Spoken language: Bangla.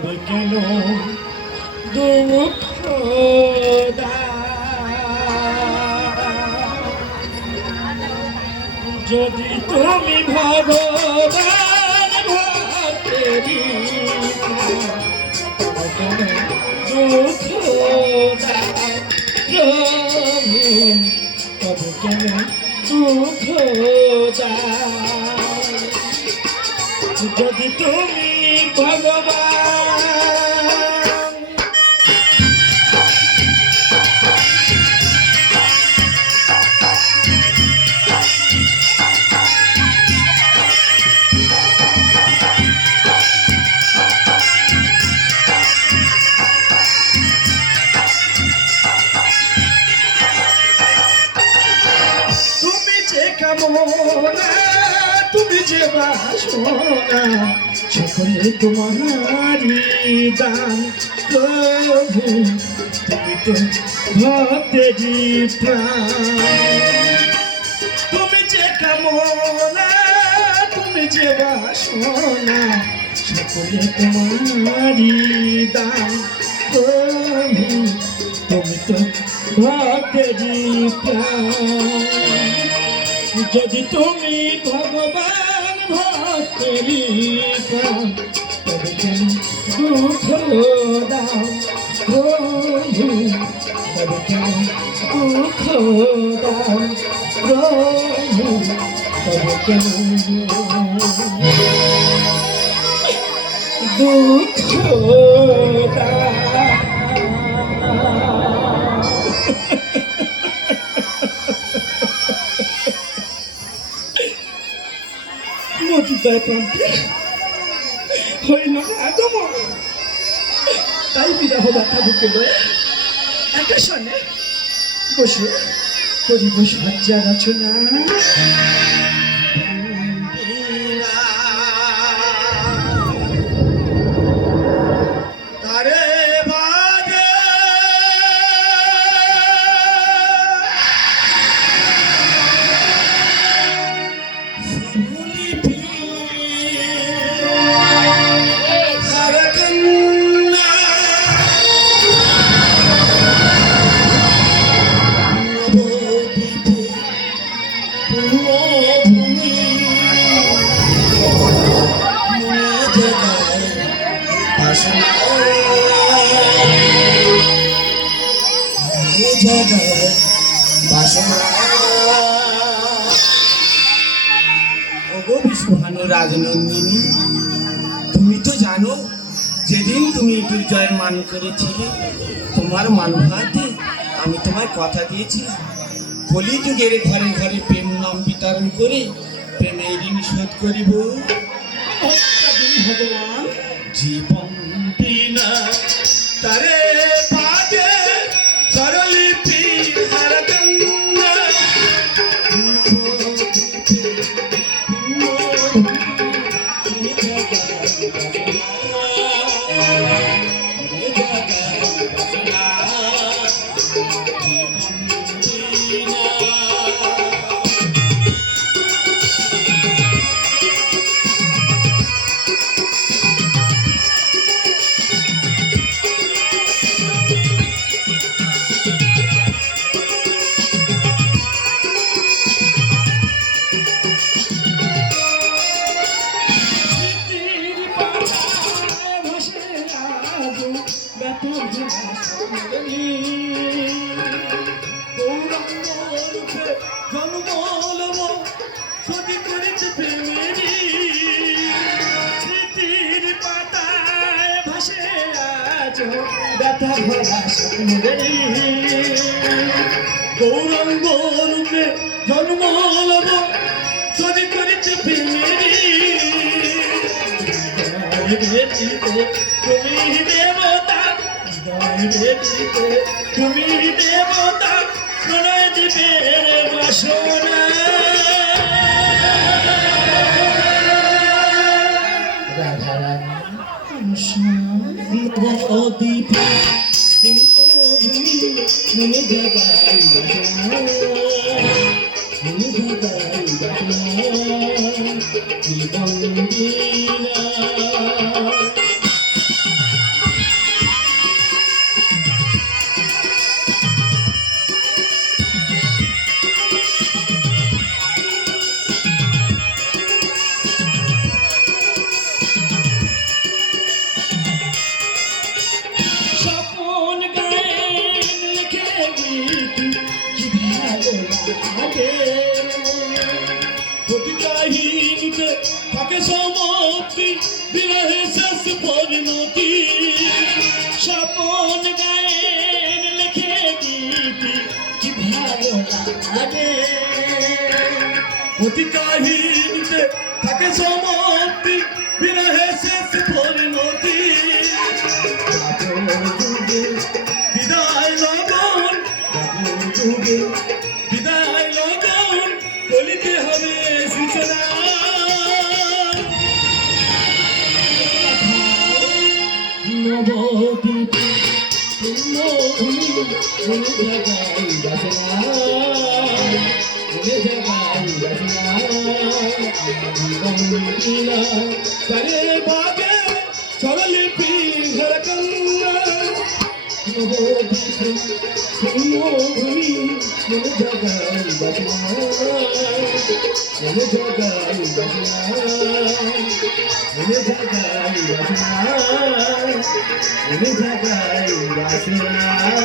তবে কেন দুঃখ যদি তুমি ভগবান ভক্তেরি দুঃখ প্রভু তবে কেন দুঃখ যদি তুমি ভগবান তুমি যে বাসনা সকলে তোমারি দান প্রভু তুমি তো ভক্তেরি প্রাণ তুমি যে কামনা তুমি যে বাসনা সকলে তোমারি দান প্রভু তুমি তো ভক্তেরি প্রাণ যদি তুমি ভগবান ভক্তেরি প্রাণ তবে কেন দুঃখ দাও প্রভু তবে কেন দুঃখ দাও প্রভু তবে কেন দুঃখ দাও মতিদায় প্রান্তে হইল না আগমন তাই বিরাহ ব্যথা বুকে লয়ে একা সনে বসে করিব সাজ্জা রচনা রাজনন্দিনী তুমি তো জানো যেদিন তুমি দুর্জয় মান করেছিলে তোমার মান ভাতে আমি তোমায় কথা দিয়েছিলাম কলিযুগের ঘরে ঘরে প্রেম নাম বিতরণ করে প্রেমের ঋণ শোধ করিব ভগবান জীবন বিনা তারে পাদে সরলিপি হারগঙ্গা ব্যথা ভরা স্বপ্নেরি গৌরাঙ্গ রূপে জন্ম লব সদি করিতে প্রেমেরি তুমি দেবতা তুমি দেবতা প্রণয় দিবের বাসনা রাধা দ্বীপ মনে জগাই জীবন পরিণতি স্বপন গায়েন লিখে দিতি কি ভালো লাগে অতি কাহিনীতে থাকে সমাপ্তি বিরহে শেষ পরিণতি যুগে বিদায় লগন যুগে বিদায় লগন বলিতে হবে সূচনা নবদ্বীপ পুণ্যভূমি মনে জাগাই বাসনা মনে জাগাই বাসনা গঙ্গিলা করে বাগে স্বরলিপি ঘর কন্যা নবদ্বীপ পুণ্যভূমি মনে জাগাই বাসনা মনে জাগাই বাসনা মনে জাগাই বাসনা মনে জাগাই বাসনা